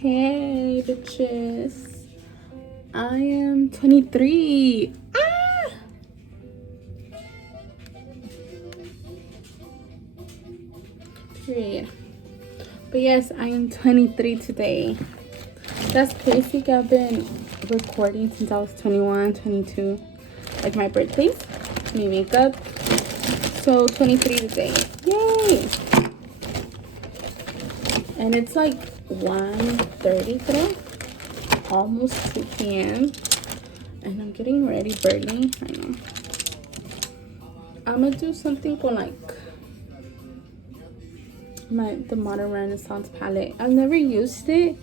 Hey, bitches. I am 23. Ah! Period. But yes, I am 23 today. That's crazy. I've been recording since I was 21, 22. Like my birthdays, my makeup. So 23 today. Yay! And it's like 1:30 today. Almost 2 p.m. And I'm getting ready, Bernie. I know. I'm gonna do something for like the Modern Renaissance palette. I've never used it.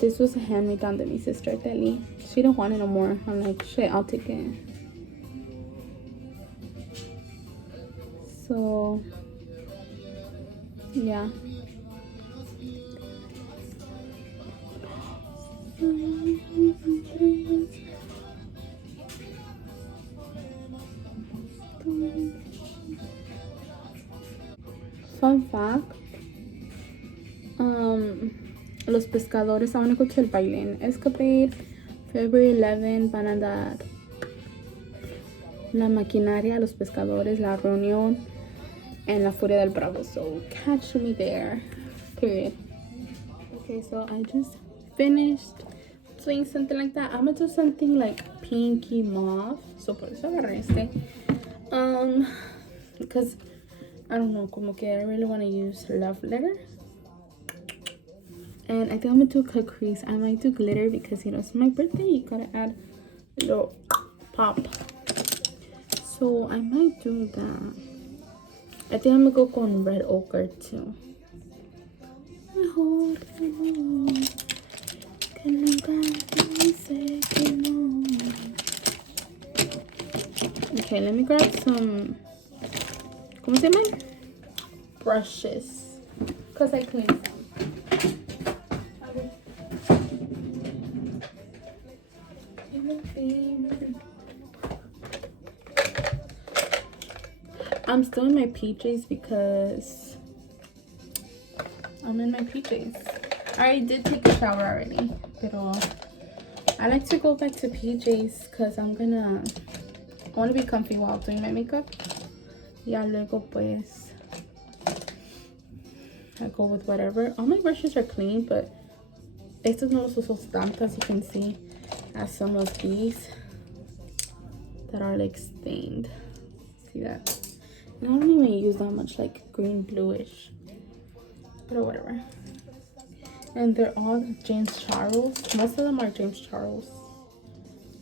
This was a hand-me-down that my sister Telly. She don't want it no more. I'm like, shit, I'll take it. So yeah. Fun fact. Los pescadores, I want to go to El Baile in Escapade. February 11 van a dar La Maquinaria, Los Pescadores, La Reunión, and La Furia del Bravo. So catch me there. Period. Okay, so I just finished doing something like that. I'm gonna do something like pinky mauve. So por eso agarré este. Because I don't know, como que I really want to use Love Letter. And I think I'm gonna do a crease. I might do glitter because, you know, it's my birthday. You gotta add a little pop. So I might do that. I think I'm gonna go con red ochre too. Okay, let me grab some, ¿cómo se llama? Brushes. Because I cleaned some. I'm still in my PJs because I'm in my PJs. I did take a shower already, pero I like to go back to PJs because I want to be comfy while doing my makeup. Ya luego pues I go with whatever. All my brushes are clean, but estos no los uso tanto, as you can see. As some of these that are like stained. See that? And I don't even use that much, like green bluish, but whatever. And they're all James Charles. Most of them are James Charles,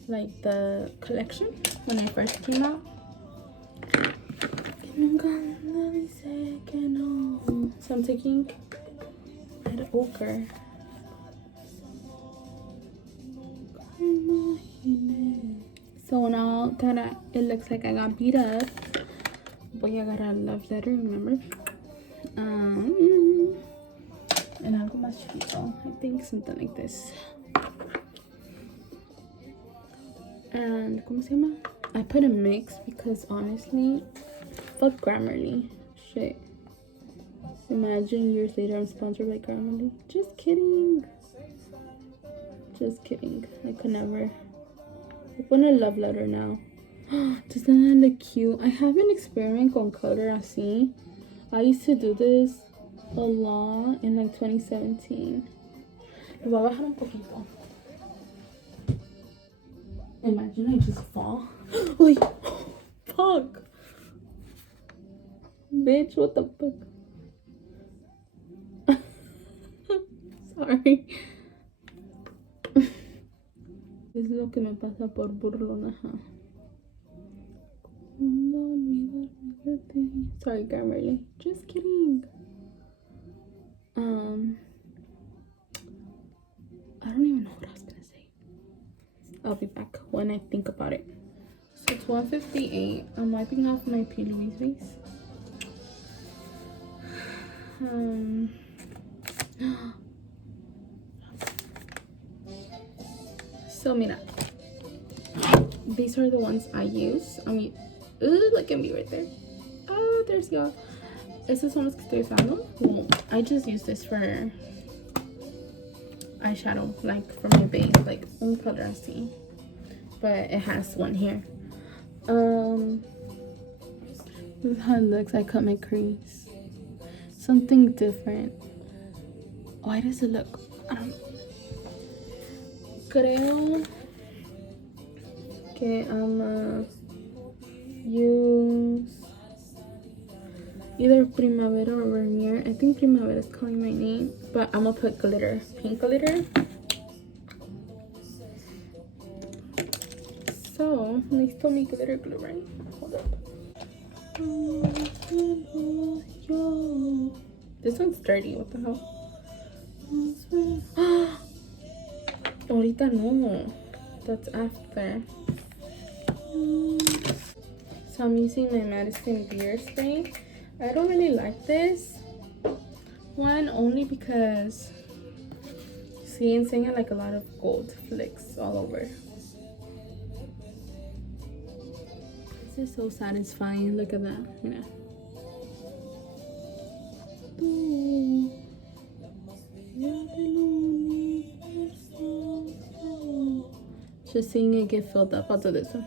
like the collection when it first came out. So I'm taking red ochre. So now that it looks like I got beat up, voy a agarrar Love Letter, remember? And algo más chiquito. I think something like this. And, ¿cómo se llama? I put a mix because honestly, fuck Grammarly. Shit. Imagine years later I'm sponsored by Grammarly. Just kidding. Just kidding. I could never. Open a Love Letter now. Doesn't that look cute? I have an experiment con color así. I used to do this a lot in like 2017. Lo voy a bajar un poquito. Imagine I just fall. Wait. Fuck. Bitch, what the fuck? Sorry. Es lo que me pasa por burlona. Sorry, Grammarly. Just kidding. I don't even know what I was gonna say. I'll be back when I think about it. So it's 1:58. I'm wiping off my P. Louise face. So mira, these are the ones I use. I mean, look at me right there. Oh, there's y'all. Estos son los que estoy usando. I just use this for eyeshadow, like for my base, like un color así. But it has one here. This is how it looks. I cut my crease. Something different. Why does it look? I don't know. Creo que use either Primavera or Vernier. I think Primavera is calling my name, but I'm gonna put glitter, pink glitter. So, listo mi glitter glue, right? Hold up. This one's dirty, what the hell? Ahorita no. That's after. So I'm using my Madison Beer spray. I don't really like this one only because see, it's saying like a lot of gold flicks all over. This is so satisfying. Look at that. Yeah. Just seeing it get filled up. I'll do this one.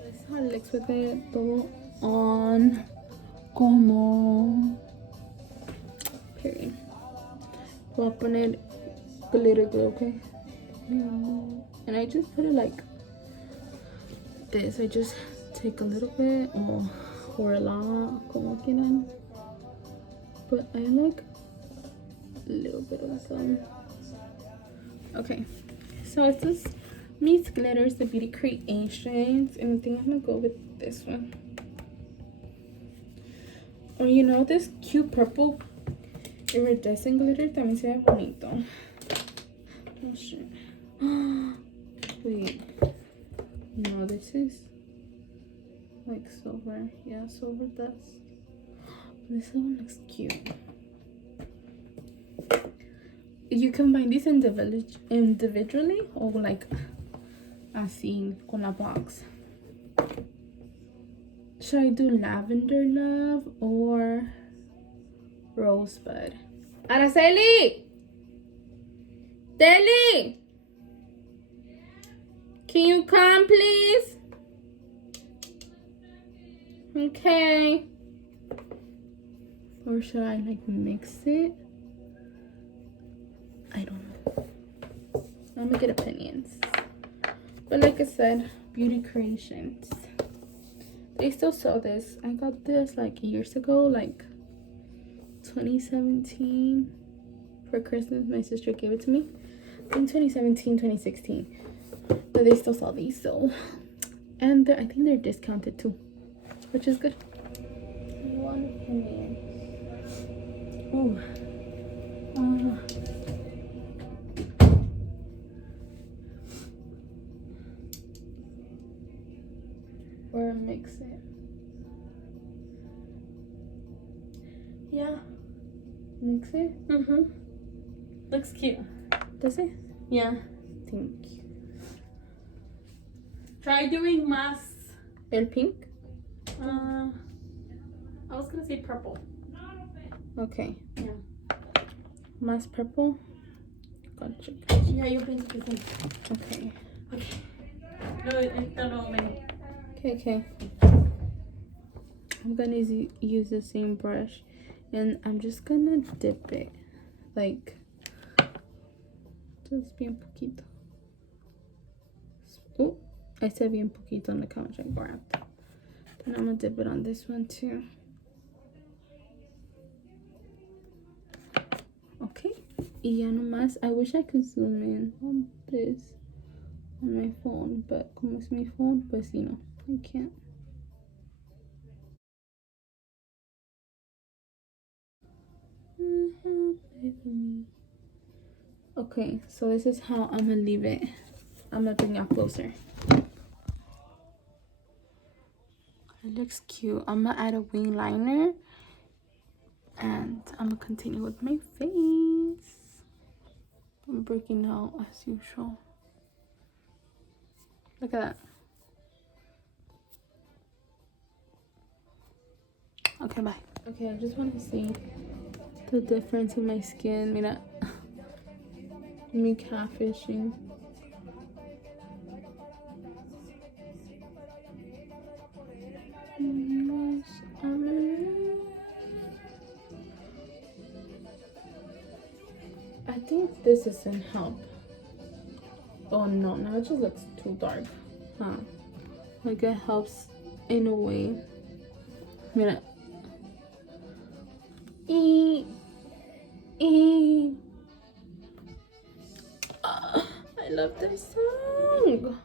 That's how it looks with it todo on como period. Voy a poner glitter glue, okay? And I just put it like this. I just take a little bit or a lot, como quieran. But I like a little bit of some. Okay, so it's this Miss Glitters, the Beauty Creations, and I think I'm gonna go with this one. Oh, you know this cute purple iridescent glitter también se ve bonito. Oh shit. Wait. No, this is like silver. Yeah, silver dust. This one looks cute. You combine these individually or like así con la box. Should I do Lavender Love or Rosebud? Araceli! Deli! Can you come, please? Okay. Or should I like mix it? I don't know. I'm gonna get opinions. But like I said, Beauty Creations. They still sell this. I got this like years ago, like 2017 for Christmas. My sister gave it to me in 2017, 2016. But they still sell these, so. And I think they're discounted too, which is good. One opinion. Oh. Or mix it. Yeah. Mix it? Mm-hmm. Looks cute. Does it? Yeah. Thank you. Try doing más. El pink? I was gonna say purple. Okay. Yeah. Más purple? Gotcha. Yeah, yo pienso que sí. Okay. Okay. No, esta no me. Okay. I'm gonna use the same brush and I'm just gonna dip it. Like, just bien poquito. Oh, I said bien poquito on the couch I grabbed. And I'm gonna dip it on this one too. Okay. Y ya nomás, I wish I could zoom in on this on my phone, but como es mi phone, pues you know, I can't. Okay, so this is how I'm gonna leave it. I'm gonna bring it closer. It looks cute. I'm gonna add a wing liner and I'm gonna continue with my face. I'm breaking out as usual. Look at that. Okay, bye. Okay, I just want to see the difference in my skin. Mira, me catfishing. I think this doesn't help. Oh no, now it just looks too dark. Huh? Like it helps in a way. Mira. I love this song.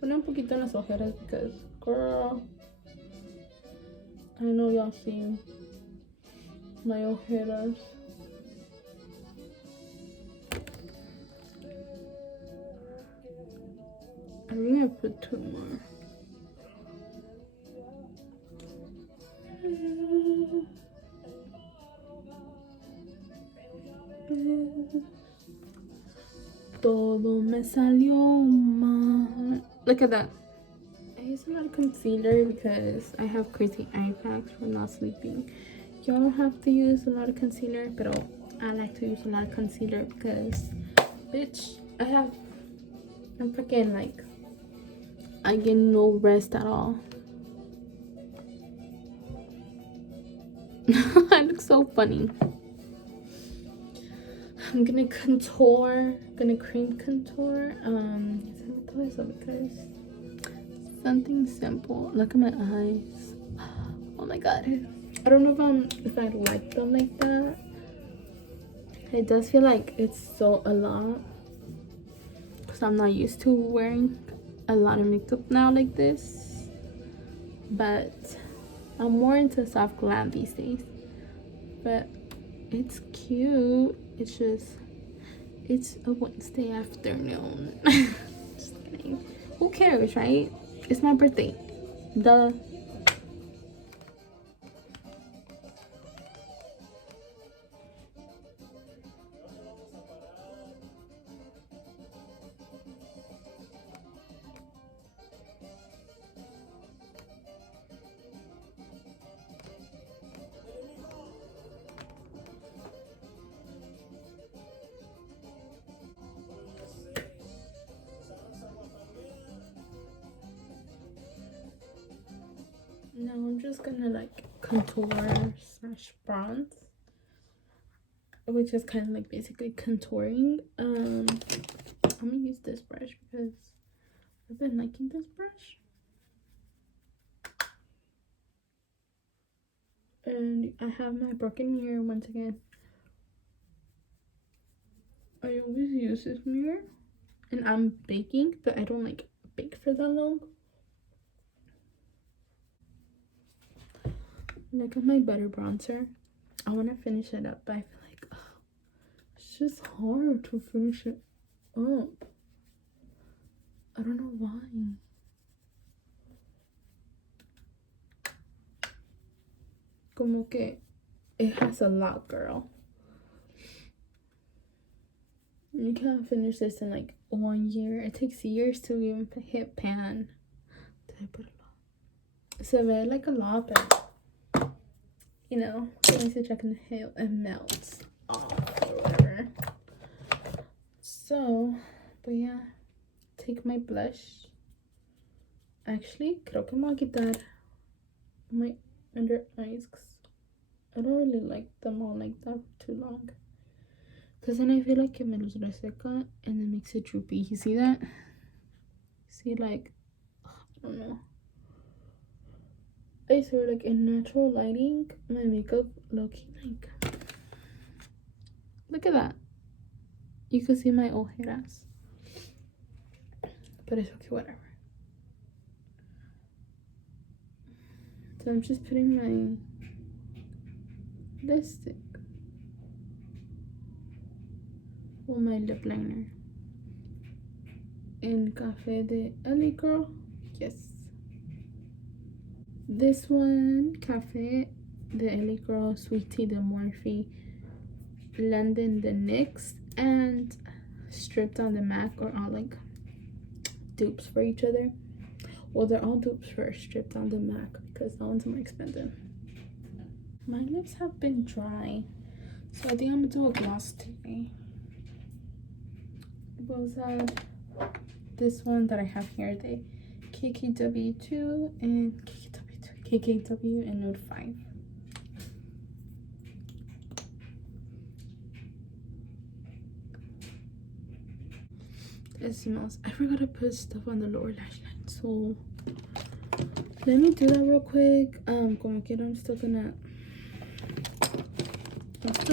Pone un poquito en las ojeras because, girl, I know y'all see my ojeras. I think I put 2 more. Todo me salió mal. Look at that. I use a lot of concealer because I have crazy eye bags from not sleeping. Y'all don't have to use a lot of concealer, but I like to use a lot of concealer because, bitch, I'm freaking like, I get no rest at all. I look so funny. I'm gonna contour, cream contour. Because something simple. Look at my eyes. Oh my god. I don't know if I like them like that. It does feel like it's so a lot because I'm not used to wearing a lot of makeup now like this. But I'm more into soft glam these days. But it's cute. It's a Wednesday afternoon. Just kidding. Who cares, right? It's my birthday. Duh. Now I'm just gonna like contour / bronze, which is kind of like basically contouring. I'm gonna use this brush because I've been liking this brush, and I have my broken mirror once again. I always use this mirror, and I'm baking, but I don't like bake for that long. Look at my butter bronzer. I want to finish it up, but I feel like it's just hard to finish it up. I don't know why. Como que it has a lot, girl. You can't finish this in like 1 year. It takes years to even hit pan. Did I put a lot? Se ve like a lot, but you know, it needs to check in the hail and melts off or whatever. So, but yeah, take my blush. Actually, creo que me voy a quitar my under eyes because I don't really like them all like that for too long. Because then I feel like it me los reseca and it makes it droopy. You see that? See, like, I don't know. I swear, like, in natural lighting, my makeup looking like, look at that. You can see my ojeras. But it's okay, whatever. So I'm just putting my lipstick on my lip liner in Café de Ellie, girl. Yes. This one, Café the LA Girl, Sweetie the Morphe, London the NYX, and Stripped on the MAC are all like dupes for each other. Well, they're all dupes for Stripped on the MAC because that one's more expensive. My lips have been dry, so I think I'm gonna do a gloss today. It was this one that I have here, the KKW2 and KKW and Nude 5. It smells. I forgot to put stuff on the lower lash line, so let me do that real quick. Como quiera, I'm still,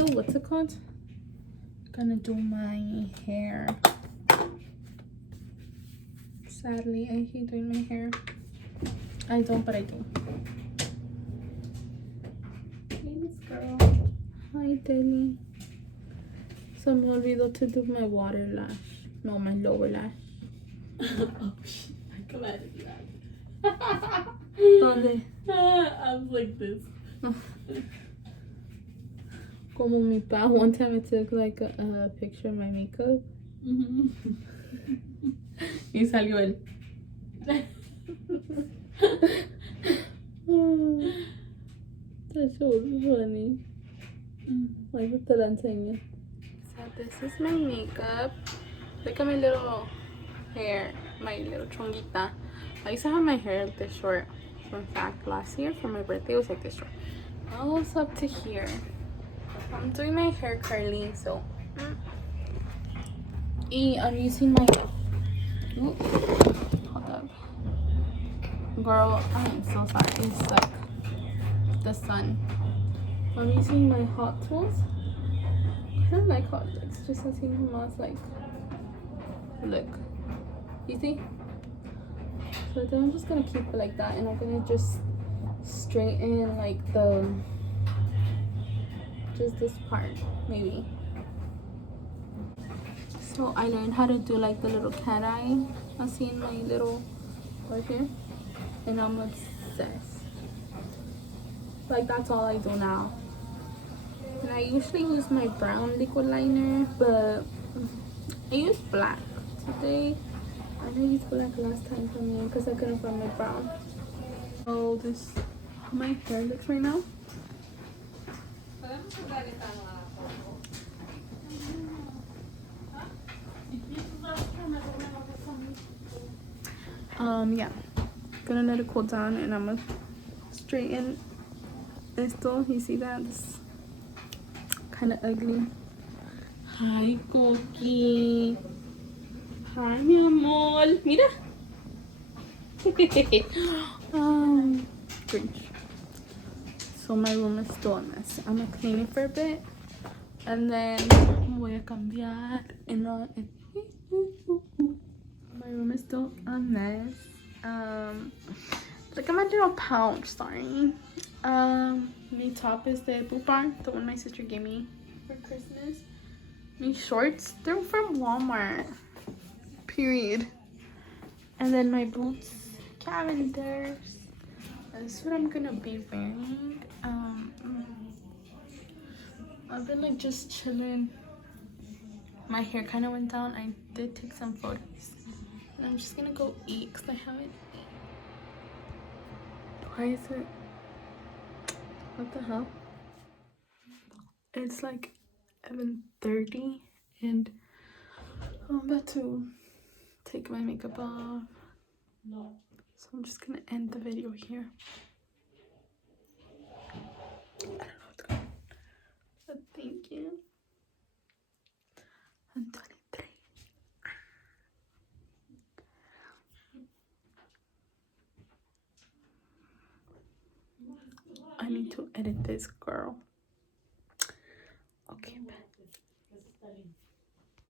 what's it called? Gonna do my hair. Sadly, I hate doing my hair. I don't, but I do. Hey, Miss Girl. Hi, Deli. So me olvidó to do my water lash. No, my lower lash. Oh, shit. I come out of that. ¿Dónde? I was like this. Como mi pa. One time I took like a picture of my makeup. Y salió él. That's so funny. Like, te la enseño. So this is my makeup. Look at my little hair, my little chonguita. I used to have my hair this short. So in fact, last year for my birthday it was like this short. Almost up to here. I'm doing my hair curly, so. I'm using my. Ooh, hold up. Girl, I'm so sorry. It's like the sun. I'm using my hot tools. I don't like how it looks. Just as seeing how much like. Look. You see? So then I'm just gonna keep it like that, and I'm gonna just straighten like just this part maybe. So I learned how to do like the little cat eye. I see in my little right here, and I'm obsessed. Like that's all I do now. And I usually use my brown liquid liner, but I use black today. I know used black last time for me because I couldn't find my brown. So this how my hair looks right now. Yeah, gonna let it cool down, and I'm gonna straighten esto. You see that? It's kind of ugly. Hi, Cookie. Hi, mi amor. Mira. Grinch. So my room is still a mess. I'm gonna clean it for a bit, and then voy a cambiar. And my room is still a mess. Look at my little pouch. Sorry. My top is the Boot Barn, the one my sister gave me for Christmas. My shorts, they're from Walmart. Period. And then my boots, Cavenders. This is what I'm gonna be wearing. I've been like just chilling. My hair kind of went down. I did take some photos. And I'm just gonna go eat because I haven't eaten. Why is it? What the hell? It's like 11:30 and I'm about to take my makeup off. So I'm just gonna end the video here. I don't know what's going on, but thank you. I'm 23. I need to edit this, girl.